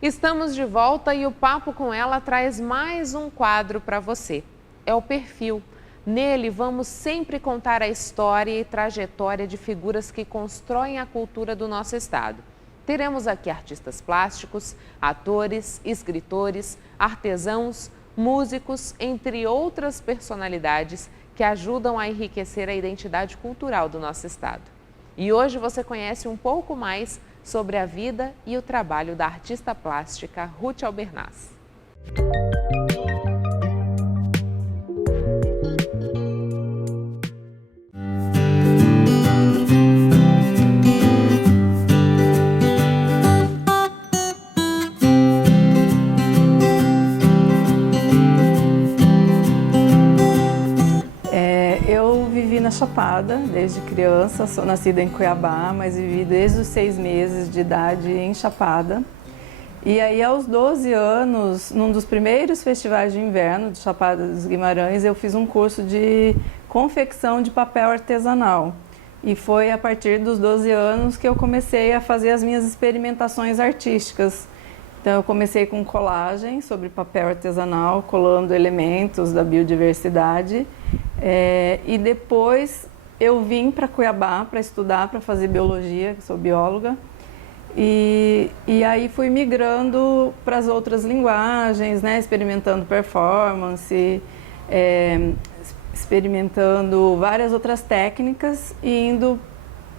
Estamos de volta e o Papo com Ela traz mais um quadro para você. É o Perfil. Nele, vamos sempre contar a história e trajetória de figuras que constroem a cultura do nosso estado. Teremos aqui artistas plásticos, atores, escritores, artesãos, músicos, entre outras personalidades que ajudam a enriquecer a identidade cultural do nosso estado. E hoje você conhece um pouco mais sobre a vida e o trabalho da artista plástica Ruth Albernaz. Eu vivi na Chapada desde criança, sou nascida em Cuiabá, mas vivi desde os 6 meses de idade em Chapada. E aí aos 12 anos, num dos primeiros festivais de inverno de Chapada dos Guimarães, eu fiz um curso de confecção de papel artesanal. E foi a partir dos 12 anos que eu comecei a fazer as minhas experimentações artísticas. Então eu comecei com colagem sobre papel artesanal, colando elementos da biodiversidade. E depois eu vim para Cuiabá para estudar, para fazer biologia, que sou bióloga. E aí fui migrando para as outras linguagens, né? Experimentando performance, experimentando várias outras técnicas e indo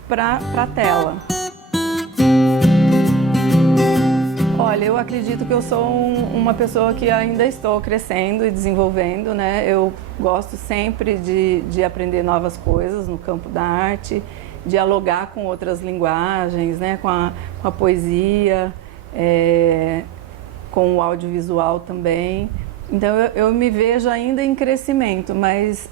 para a tela. Olha, eu acredito que eu sou uma pessoa que ainda estou crescendo e desenvolvendo, né? Eu gosto sempre de aprender novas coisas no campo da arte, dialogar com outras linguagens, né? Com a poesia, com o audiovisual também. Então eu me vejo ainda em crescimento, mas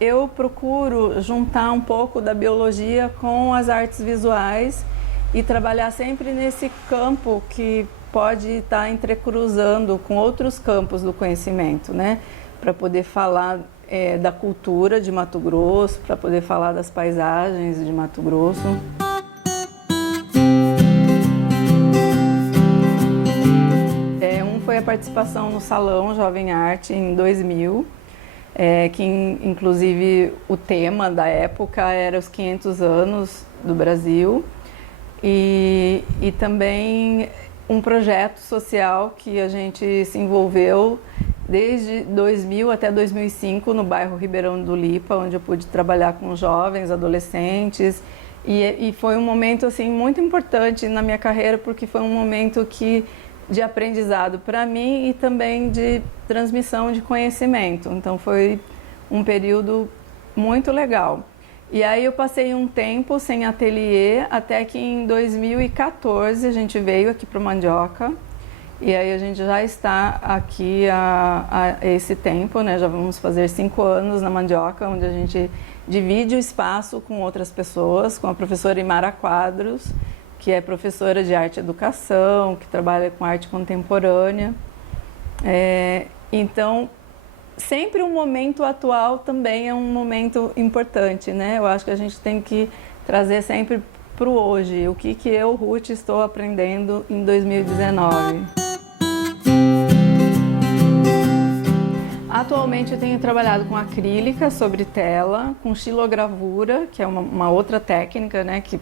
eu procuro juntar um pouco da biologia com as artes visuais e trabalhar sempre nesse campo que pode estar entrecruzando com outros campos do conhecimento, né? Para poder falar da cultura de Mato Grosso, para poder falar das paisagens de Mato Grosso. Um foi a participação no Salão Jovem Arte em 2000, que inclusive o tema da época era os 500 anos do Brasil, e também um projeto social que a gente se envolveu desde 2000 até 2005 no bairro Ribeirão do Lipa, onde eu pude trabalhar com jovens, adolescentes, e foi um momento assim muito importante na minha carreira, porque foi um momento de aprendizado para mim e também de transmissão de conhecimento. Então foi um período muito legal. E aí eu passei um tempo sem ateliê, até que em 2014 a gente veio aqui para Mandioca. E aí a gente já está aqui há esse tempo, né? Já vamos fazer 5 anos na Mandioca, onde a gente divide o espaço com outras pessoas, com a professora Imara Quadros, que é professora de arte e educação, que trabalha com arte contemporânea. Então, sempre um momento atual também é um momento importante, né? Eu acho que a gente tem que trazer sempre para o hoje, o que eu, Ruth, estou aprendendo em 2019. Atualmente eu tenho trabalhado com acrílica sobre tela, com xilogravura, que é uma outra técnica, né? Que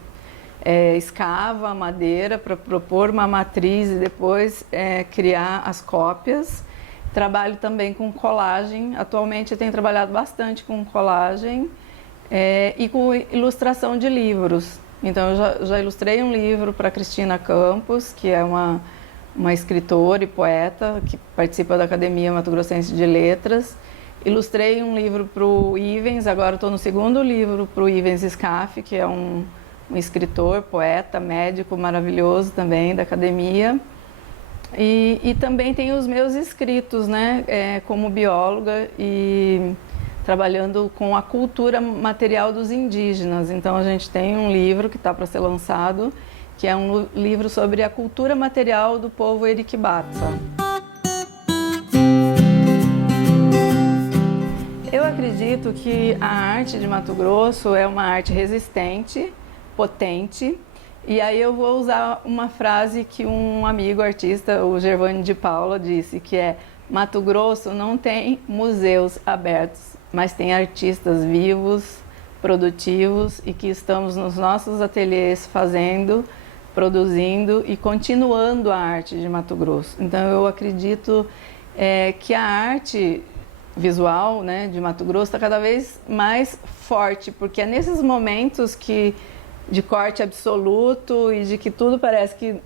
escava a madeira para propor uma matriz e depois criar as cópias. Trabalho também com colagem. Atualmente eu tenho trabalhado bastante com colagem e com ilustração de livros. Então eu já ilustrei um livro para Cristina Campos, que é uma escritora e poeta que participa da Academia Mato Grossense de Letras. Ilustrei um livro para o Ivens, agora estou no 2º livro para o Ivens Scaff, que é um escritor, poeta, médico maravilhoso também da Academia. E também tenho os meus escritos, né, como bióloga e trabalhando com a cultura material dos indígenas. Então a gente tem um livro que está para ser lançado, que é um livro sobre a cultura material do povo Eriquibatsa. Eu acredito que a arte de Mato Grosso é uma arte resistente, potente E aí eu vou usar uma frase que um amigo artista, o Gervânio de Paula, disse, que é: Mato Grosso não tem museus abertos, mas tem artistas vivos, produtivos e que estamos nos nossos ateliês fazendo, produzindo e continuando a arte de Mato Grosso. Então eu acredito que a arte visual, né, de Mato Grosso está cada vez mais forte, porque é nesses momentos de corte absoluto e de que tudo parece que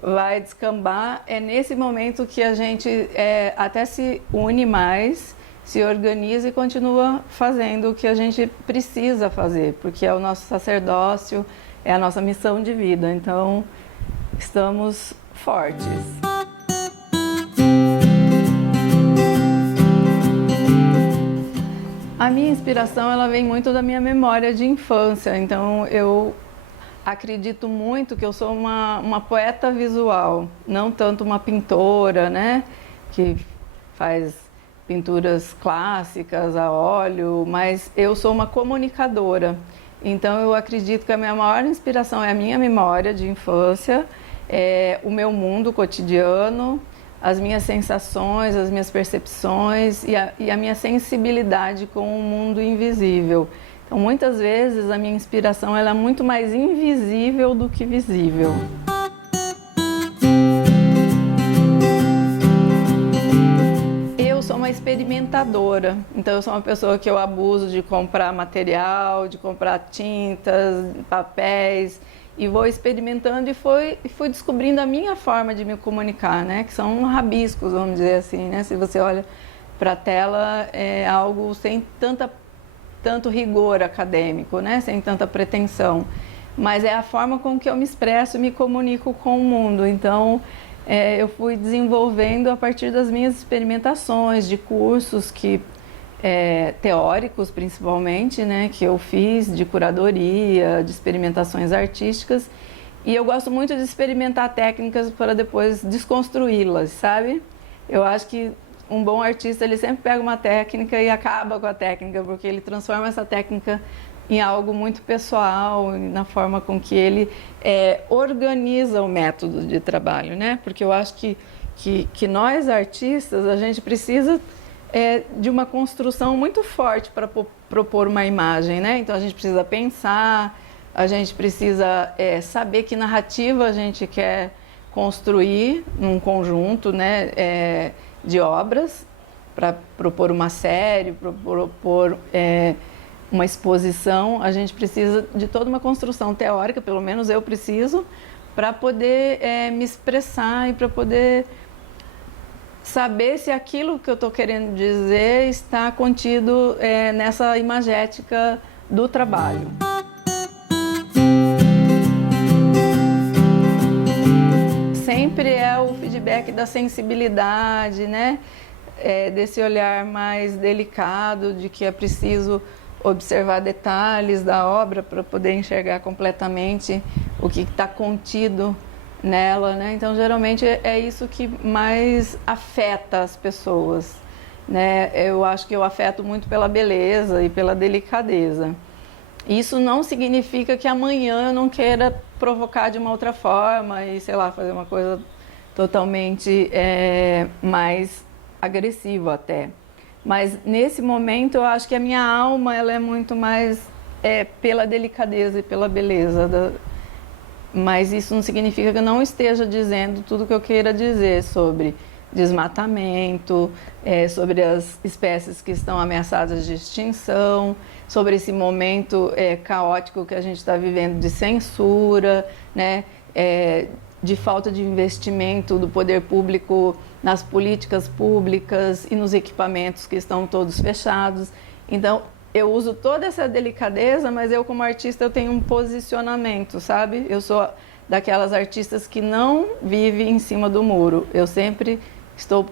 vai descambar, é nesse momento que a gente até se une mais, se organiza e continua fazendo o que a gente precisa fazer, porque é o nosso sacerdócio, é a nossa missão de vida. Então, estamos fortes. A minha inspiração, ela vem muito da minha memória de infância, então eu acredito muito que eu sou uma poeta visual, não tanto uma pintora, né, que faz pinturas clássicas a óleo, mas eu sou uma comunicadora. Então eu acredito que a minha maior inspiração é a minha memória de infância, o meu mundo cotidiano, as minhas sensações, as minhas percepções e a minha sensibilidade com o mundo invisível. Então, muitas vezes a minha inspiração ela é muito mais invisível do que visível. Eu sou uma experimentadora, então eu sou uma pessoa que eu abuso de comprar material, de comprar tintas, papéis, e vou experimentando e fui descobrindo a minha forma de me comunicar, né? Que são rabiscos, vamos dizer assim, né? Se você olha para a tela, é algo sem tanto rigor acadêmico, né? Sem tanta pretensão. Mas é a forma com que eu me expresso e me comunico com o mundo. Então, eu fui desenvolvendo a partir das minhas experimentações, de cursos teóricos principalmente, né, que eu fiz, de curadoria, de experimentações artísticas, e eu gosto muito de experimentar técnicas para depois desconstruí-las, sabe? Eu acho que um bom artista, ele sempre pega uma técnica e acaba com a técnica, porque ele transforma essa técnica em algo muito pessoal, na forma com que ele organiza o método de trabalho, né? Porque eu acho que nós artistas, a gente precisa de uma construção muito forte para propor uma imagem, né? Então a gente precisa pensar, a gente precisa saber que narrativa a gente quer construir num conjunto, né, de obras para propor uma série, propor uma exposição. A gente precisa de toda uma construção teórica, pelo menos eu preciso, para poder me expressar e para poder saber se aquilo que eu estou querendo dizer está contido nessa imagética do trabalho. Sempre é o feedback da sensibilidade, né? Desse olhar mais delicado, de que é preciso observar detalhes da obra para poder enxergar completamente o que está contido nela, né? Então, geralmente é isso que mais afeta as pessoas, né? Eu acho que eu afeto muito pela beleza e pela delicadeza. Isso não significa que amanhã eu não queira provocar de uma outra forma e, sei lá, fazer uma coisa totalmente mais agressiva até. Mas nesse momento eu acho que a minha alma ela é muito mais pela delicadeza e pela beleza. Mas isso não significa que eu não esteja dizendo tudo o que eu queira dizer sobre desmatamento, sobre as espécies que estão ameaçadas de extinção, sobre esse momento caótico que a gente está vivendo de censura, né, de falta de investimento do poder público nas políticas públicas e nos equipamentos que estão todos fechados. Então, eu uso toda essa delicadeza, mas eu como artista eu tenho um posicionamento, sabe? Eu sou daquelas artistas que não vivem em cima do muro. Eu sempre estou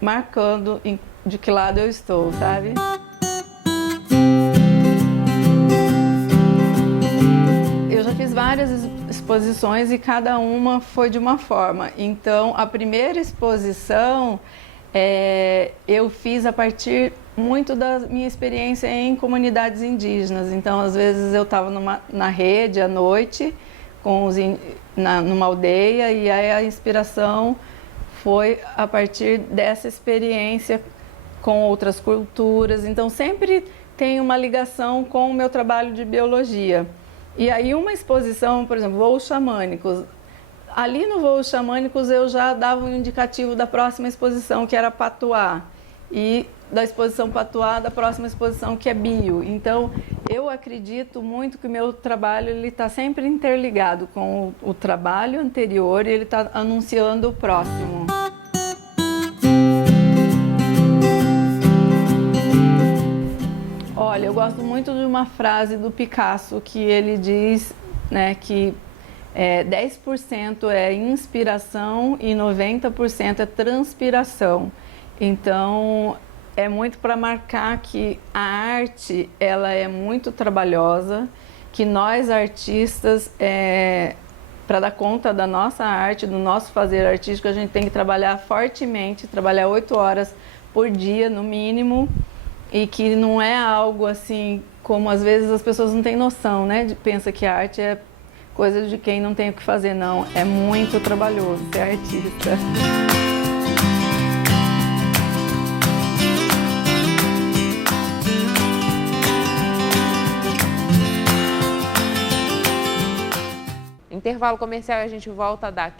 marcando de que lado eu estou, sabe? Eu já fiz várias exposições e cada uma foi de uma forma. Então, a primeira exposição eu fiz a partir muito da minha experiência em comunidades indígenas. Então, às vezes eu estava na rede à noite numa aldeia, e aí a inspiração foi a partir dessa experiência com outras culturas. Então sempre tem uma ligação com o meu trabalho de biologia. E aí uma exposição, por exemplo, voos xamânicos. Ali no Voos Xamânicos eu já dava um indicativo da próxima exposição, que era Patuá, e da exposição Patuá, da próxima exposição, que é Bio. Então, eu acredito muito que o meu trabalho está sempre interligado com o trabalho anterior, e ele está anunciando o próximo. Olha, eu gosto muito de uma frase do Picasso, que ele diz, né, que 10% é inspiração e 90% é transpiração. Então, é muito para marcar que a arte, ela é muito trabalhosa, que nós artistas, para dar conta da nossa arte, do nosso fazer artístico, a gente tem que trabalhar fortemente, trabalhar 8 horas por dia no mínimo, e que não é algo assim, como às vezes as pessoas não têm noção, né? Pensa que a arte é coisa de quem não tem o que fazer, não. É muito trabalhoso ser artista. Intervalo comercial e a gente volta daqui